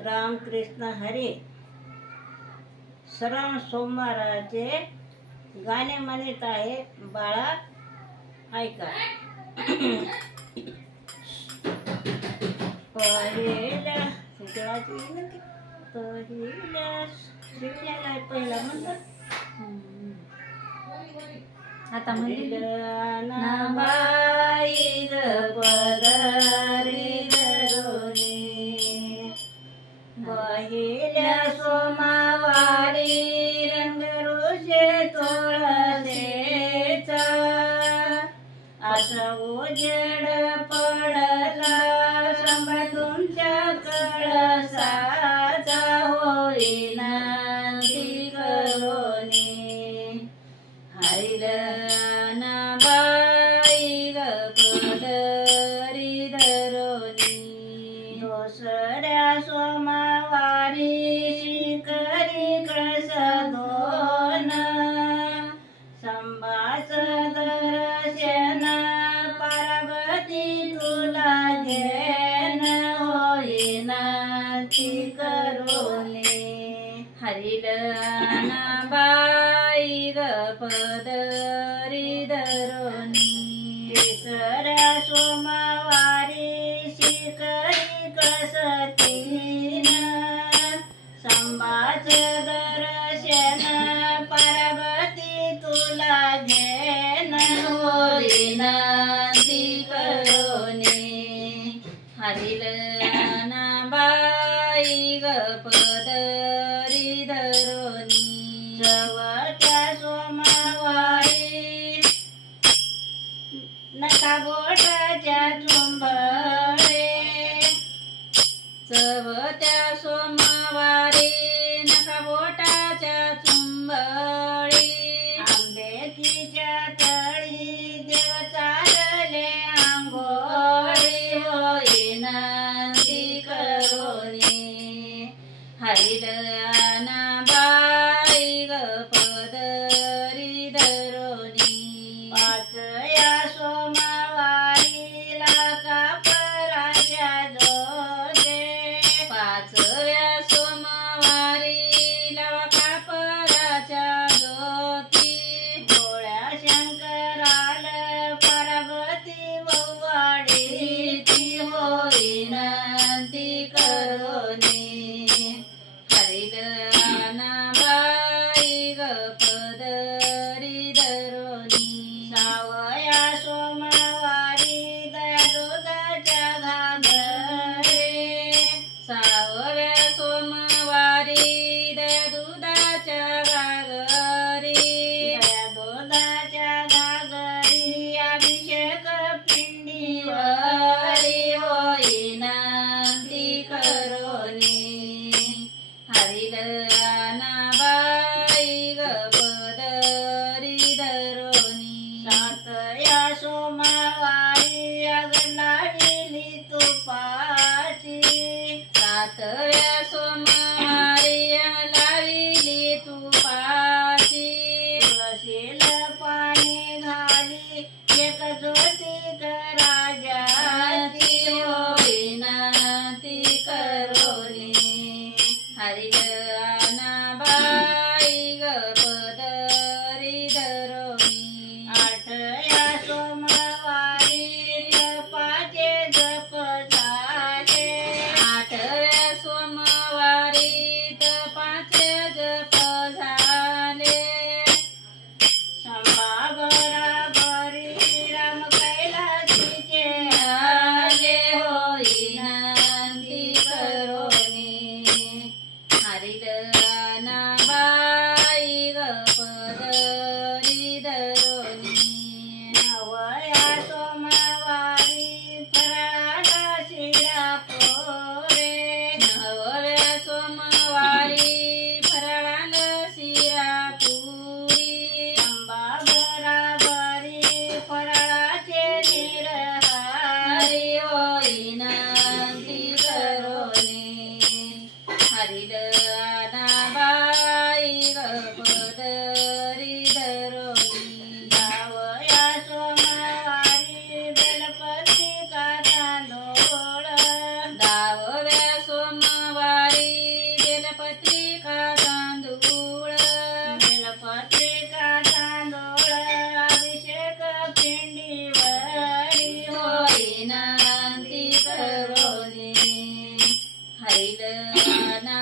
रामकृष्ण हरे श्रावण सोमवाराचे गाणे म्हणत आहे बाळा ऐका. पहिल्या शिकण्याला पहिला म्हणतात आता म्हणजे बाई पदरी कळसाचा होईना ती करोनी. हरिलना बाई ग पदरी धरोनी. दुसऱ्या सोमवारी करोले हरिल हरिलना बाई ग पदरी धरोनी तिसऱ्या सोमवारी शिकरी कसतीन संभाच मावाळी अगनाळी तुपाची सातव्या सोमवारी लाविली तुपाची. तुळशीला पाणी घाली एक जो பயிலானா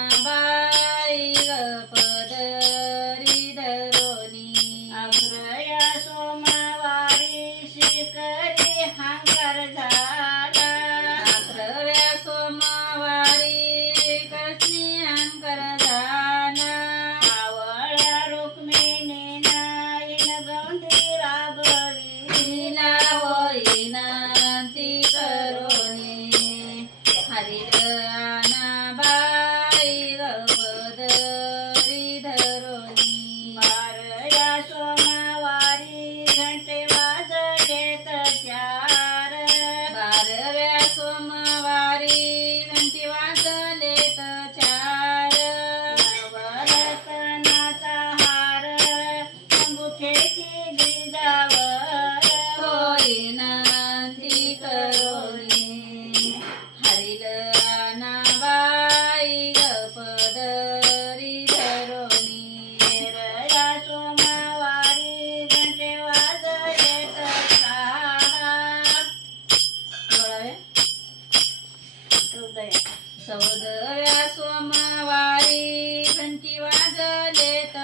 borboleta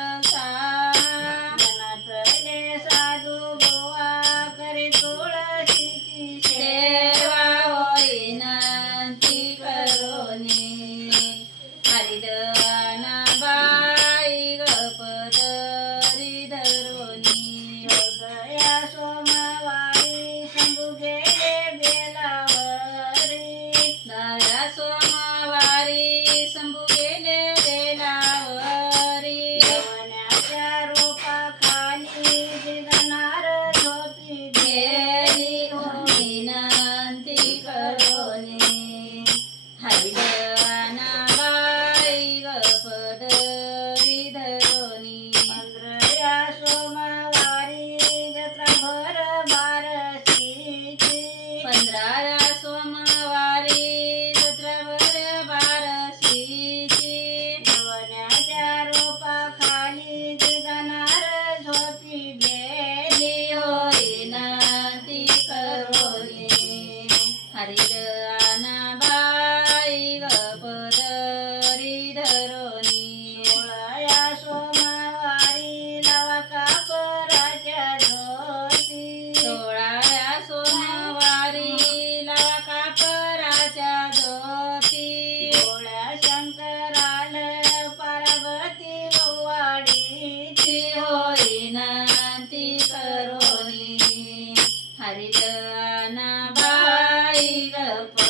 करोनी हरिदना बाई